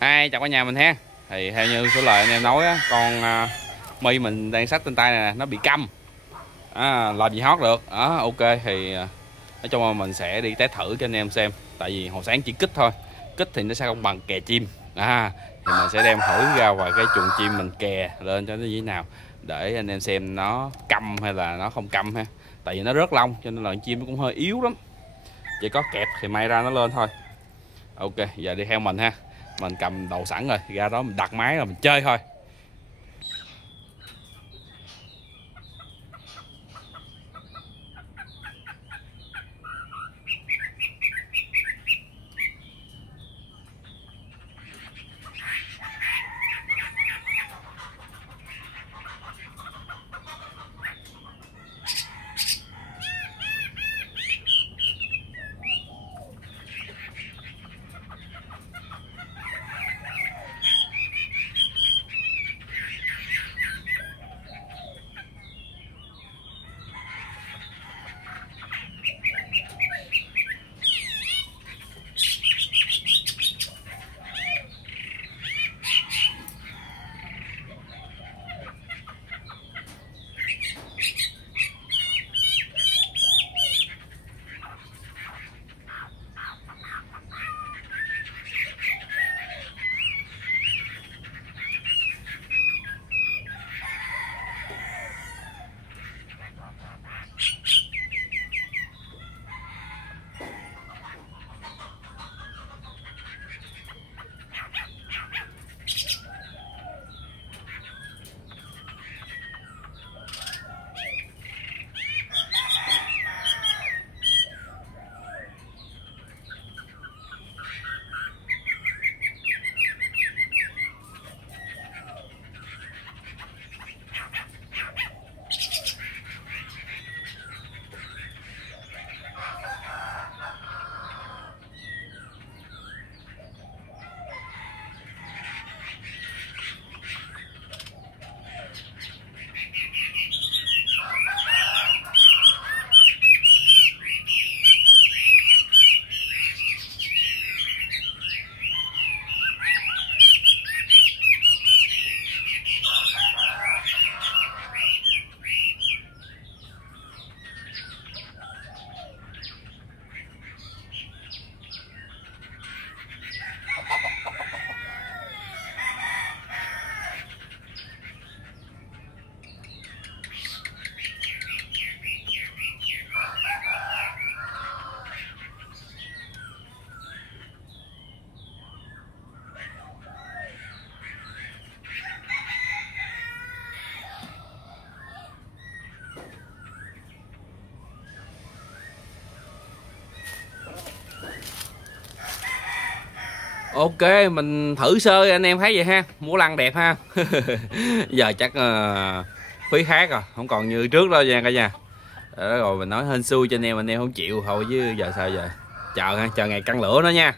Hai chào cả nhà mình ha. Thì theo như số lời anh em nói á, con mi mình đang xách trên tay này nè, nó bị câm, làm gì hót được. Ok thì nói chung là mình sẽ đi test thử cho anh em xem. Tại vì hồi sáng chỉ kích thôi, kích thì nó sẽ không bằng kè chim. Thì mình sẽ đem thử ra ngoài cái chuồng chim mình kè lên cho nó như thế nào, để anh em xem nó câm hay là nó không câm ha. Tại vì nó rớt lông cho nên là con chim nó cũng hơi yếu lắm, chỉ có kẹp thì may ra nó lên thôi. Ok, giờ đi theo mình ha. Mình cầm đầu sẵn rồi, ra đó mình đặt máy rồi mình chơi thôi. Ok, mình thử sơ anh em thấy vậy ha, múa lăng đẹp ha. Giờ chắc phí khác rồi, không còn như trước đâu nha cả nhà. Đó rồi mình nói hên xui cho anh em không chịu thôi chứ giờ sao giờ. Chờ ha, chờ ngày căng lửa đó nha.